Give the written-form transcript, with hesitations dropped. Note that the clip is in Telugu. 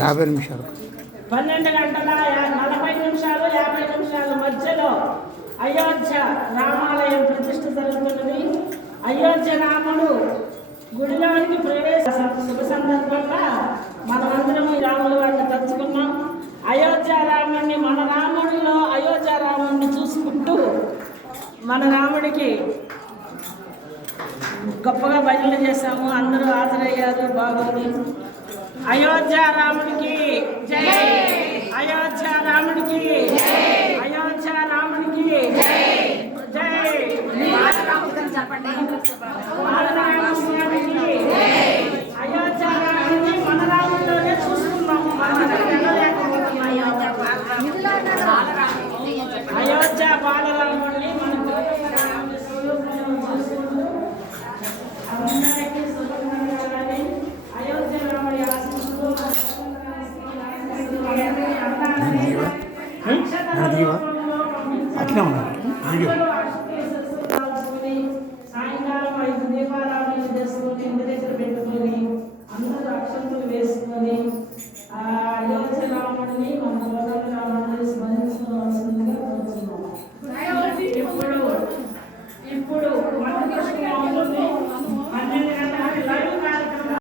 50 నిమిషాలు 12 గంటల 40 నిమిషాలు 50 నిమిషాల మధ్యలో అయోధ్య రామాలయం ప్రతిష్ఠ జరుగుతున్నది. అయోధ్య రాముడు గుడిలోనికి ప్రవేశ శుభ సందర్భంగా మనమందరం ఈ రాముల వారిని తలుచుకున్నాం. అయోధ్య రాముడిని మన రాముడిలో అయోధ్య రాముడిని చూసుకుంటూ మన రాముడికి గొప్పగా భజనలు చేశాము. అందరూ హాజరయ్యారు, బాగుంది. అయోధ్య రాముడికి జై, అయోధ్య రాముడికి అయోధ్య రాముడికి జై, అయోధ్య రాముడిని మన రాముడిలోనే చూసుకున్నాము. అయోధ్య బాలరాముడిని మన అయోధ్య రాముడి నదీవా